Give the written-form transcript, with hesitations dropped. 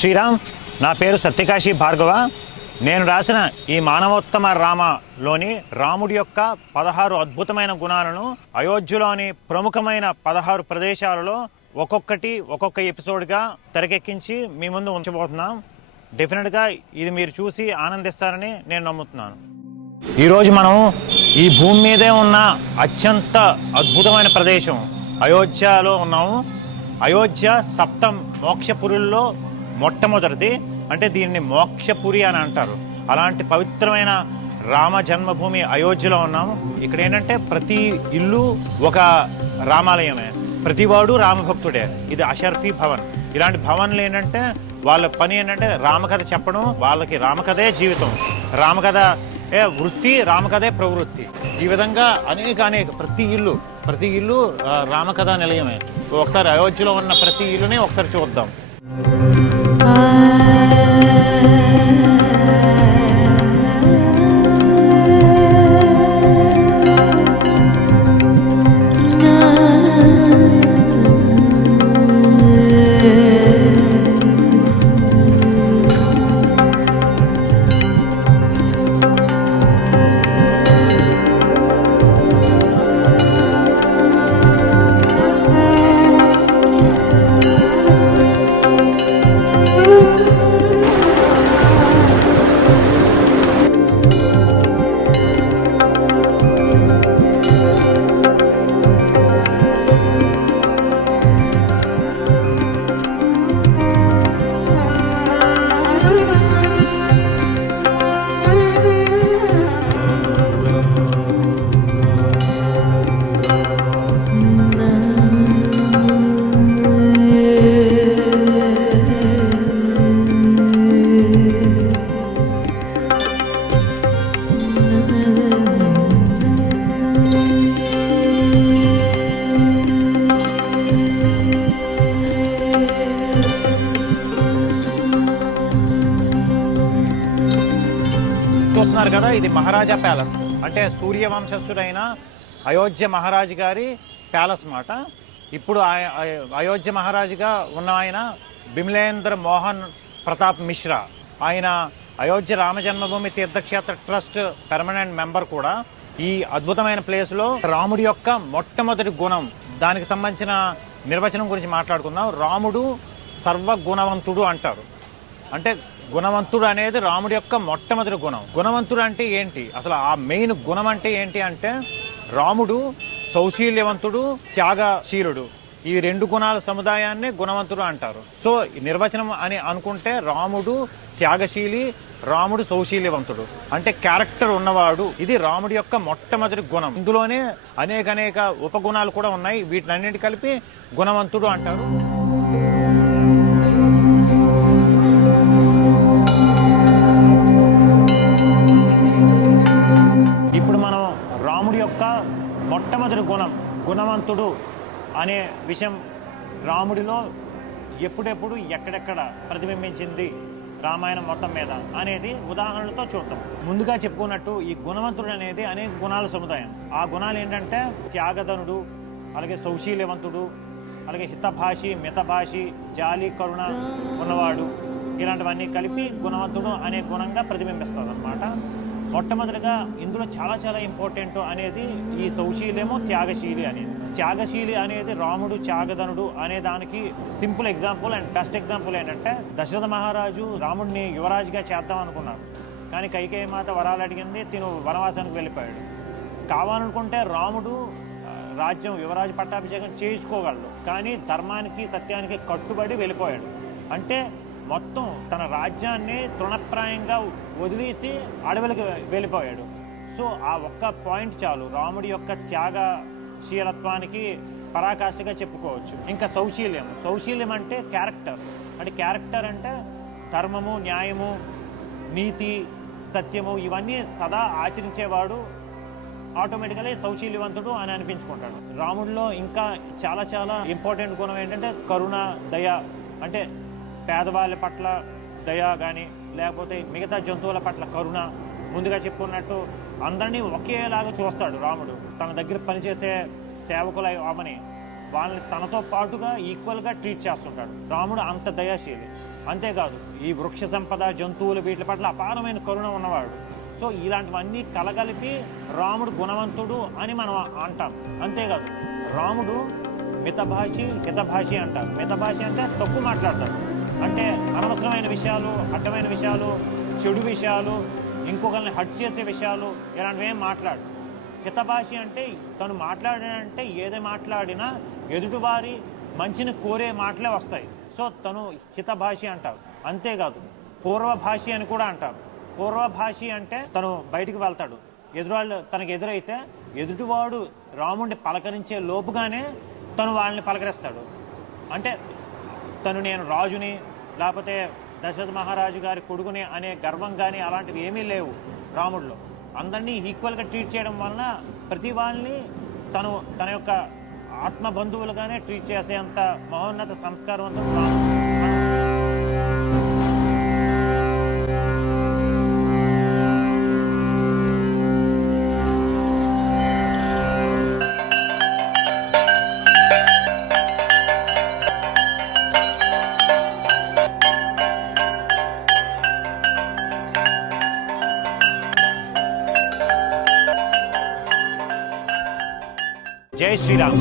శ్రీరామ్. నా పేరు సత్యకాశి భార్గవ. నేను రాసిన ఈ మానవోత్తమ రామలోని రాముడి యొక్క 16 అద్భుతమైన గుణాలను అయోధ్యలోని ప్రముఖమైన 16 ప్రదేశాలలో ఒక్కొక్క ఎపిసోడ్గా తెరకెక్కించి మీ ముందు ఉంచబోతున్నాం. డెఫినెట్గా ఇది మీరు చూసి ఆనందిస్తారని నేను నమ్ముతున్నాను. ఈరోజు మనం ఈ భూమి మీదే ఉన్న అత్యంత అద్భుతమైన ప్రదేశం అయోధ్యలో ఉన్నాము. అయోధ్య సప్తం మోక్షపురుల్లో మొట్టమొదటిది, అంటే దీన్ని మోక్షపురి అని అంటారు. అలాంటి పవిత్రమైన రామ జన్మభూమి అయోధ్యలో ఉన్నాము. ఇక్కడ ఏంటంటే ప్రతి ఇల్లు ఒక రామాలయమే, ప్రతివాడు రామభక్తుడే. ఇది అషర్ఫీ భవన్. ఇలాంటి భవన్లు ఏంటంటే వాళ్ళ పని ఏంటంటే రామకథ చెప్పడం. వాళ్ళకి రామకథే జీవితం, రామకథ వృత్తి, రామకథే ప్రవృత్తి. ఈ విధంగా అనేక ప్రతి ఇల్లు రామకథ నిలయమే. ఒకసారి అయోధ్యలో ఉన్న ప్రతి ఇల్లుని ఒకసారి చూద్దాం. చూస్తున్నారు కదా, ఇది మహారాజా ప్యాలెస్. అంటే సూర్యవంశస్థుడైన అయోధ్య మహారాజు గారి ప్యాలెస్ మాట. ఇప్పుడు అయోధ్య మహారాజుగా ఉన్న ఆయన బిమలేంద్ర మోహన్ ప్రతాప్ మిశ్రా. ఆయన అయోధ్య రామ జన్మభూమి తీర్థక్షేత్ర ట్రస్ట్ పర్మనెంట్ మెంబర్ కూడా. ఈ అద్భుతమైన ప్లేస్లో రాముడి యొక్క మొట్టమొదటి గుణం, దానికి సంబంధించిన నిర్వచనం గురించి మాట్లాడుకుందాం. రాముడు సర్వగుణవంతుడు అంటారు. అంటే గుణవంతుడు అనేది రాముడి యొక్క మొట్టమొదటి గుణం. గుణవంతుడు అంటే ఏంటి, అసలు ఆ మెయిన్ గుణం అంటే ఏంటి అంటే రాముడు సౌశీల్యవంతుడు, త్యాగశీలుడు. ఈ 2 గుణాల సముదాయాన్ని గుణవంతుడు అంటారు. సో నిర్వచనం అని అనుకుంటే రాముడు త్యాగశీలి, రాముడు సౌశీల్యవంతుడు, అంటే క్యారెక్టర్ ఉన్నవాడు. ఇది రాముడి యొక్క మొట్టమొదటి గుణం. ఇందులోనే అనేక ఉపగుణాలు కూడా ఉన్నాయి. వీటినన్నిటి కలిపి గుణవంతుడు అంటారు. ఇప్పుడు మనం రాముడి యొక్క మొట్టమొదటి గుణం గుణవంతుడు అనే విషయం రాముడిలో ఎప్పుడెప్పుడు ఎక్కడెక్కడ ప్రతిబింబించింది రామాయణం మొత్తం మీద అనేది ఉదాహరణలతో చూద్దాం. ముందుగా చెప్పుకున్నట్టు ఈ గుణవంతుడు అనేది అనేక గుణాల సముదాయం. ఆ గుణాలు ఏంటంటే త్యాగధనుడు, అలాగే సౌశీల్యవంతుడు, అలాగే హితభాషి, మితభాషి, జాలి, కరుణ ఉన్నవాడు. ఇలాంటివన్నీ కలిపి గుణవంతుడు అనే గుణంగా ప్రతిబింబిస్తుంది అన్నమాట. మొట్టమొదటిగా ఇందులో చాలా ఇంపార్టెంట్ అనేది ఈ సౌశీల్యము, త్యాగశీలి అనేది. త్యాగశీలి అనేది రాముడు త్యాగధనుడు అనే దానికి simple example and best example ఏంటంటే దశరథ మహారాజు రాముడిని యువరాజుగా చేద్దాం అనుకున్నాడు. కానీ కైకేయి మాత వరాలు అడిగింది, తిను వనవాసానికి వెళ్ళిపోయాడు. కావాలనుకుంటే రాముడు రాజ్యం యువరాజు పట్టాభిషేకం చేయించుకోగలడు, కానీ ధర్మానికి సత్యానికి కట్టుబడి వెళ్ళిపోయాడు. అంటే మొత్తం తన రాజ్యాన్ని తృణప్రాయంగా వదిలేసి అడవులకు వెళ్ళిపోయాడు. సో ఆ ఒక్క పాయింట్ చాలు రాముడి యొక్క త్యాగశీలత్వానికి పరాకాష్ఠగా చెప్పుకోవచ్చు. ఇంకా సౌశీల్యం అంటే క్యారెక్టర్ అంటే ధర్మము, న్యాయము, నీతి, సత్యము ఇవన్నీ సదా ఆచరించేవాడు ఆటోమేటికలీ సౌశీల్యవంతుడు అని అనిపించుకుంటాడు. రాముడిలో ఇంకా చాలా ఇంపార్టెంట్ గుణం ఏంటంటే కరుణ, దయ. అంటే పేదవాళ్ళ పట్ల దయ కానీ, లేకపోతే మిగతా జంతువుల పట్ల కరుణ. ముందుగా చెప్పుకున్నట్టు అందరినీ ఒకేలాగా చూస్తాడు రాముడు. తన దగ్గర పనిచేసే సేవకుల అవని వాళ్ళని తనతో పాటుగా ఈక్వల్గా ట్రీట్ చేస్తుంటాడు. రాముడు అంత దయాశీలి. అంతేకాదు ఈ వృక్ష సంపద జంతువులు వీటి పట్ల అపారమైన కరుణ ఉన్నవాడు. సో ఇలాంటివన్నీ కలగలిపి రాముడు గుణవంతుడు అని మనం అంటాం. అంతేకాదు రాముడు మితభాషి హితభాషి అంటారు. మితభాషి అంటే తక్కువ మాట్లాడతాడు, అంటే అనవసరమైన విషయాలు, అడ్డమైన విషయాలు, చెడు విషయాలు, ఇంకొకరిని హట్ చేసే విషయాలు ఇలాంటివి ఏం మాట్లాడు. హితభాషి అంటే తను మాట్లాడాడంటే ఏది మాట్లాడినా ఎదుటివారి మంచిని కోరే మాటలే వస్తాయి. సో తను హితభాషి అంటారు. అంతేకాదు పూర్వభాషి అని కూడా అంటారు. పూర్వభాషి అంటే తను బయటికి వెళ్తాడు, ఎదురువాళ్ళు తనకు ఎదురైతే ఎదుటివాడు రాముడిని పలకరించే లోపుగానే తను వాళ్ళని పలకరిస్తాడు. అంటే తను నేను రాజుని, లేకపోతే దశరథ మహారాజు గారి కొడుకుని అనే గర్వం కానీ అలాంటివి ఏమీ లేవు రాముడిలో. అందరినీ ఈక్వల్గా ట్రీట్ చేయడం వలన ప్రతి వాళ్ళని తన యొక్క ఆత్మ బంధువులుగానే ట్రీట్ చేసేంత మహోన్నత సంస్కారవంతం రాముడు. జై శ్రీరామ్.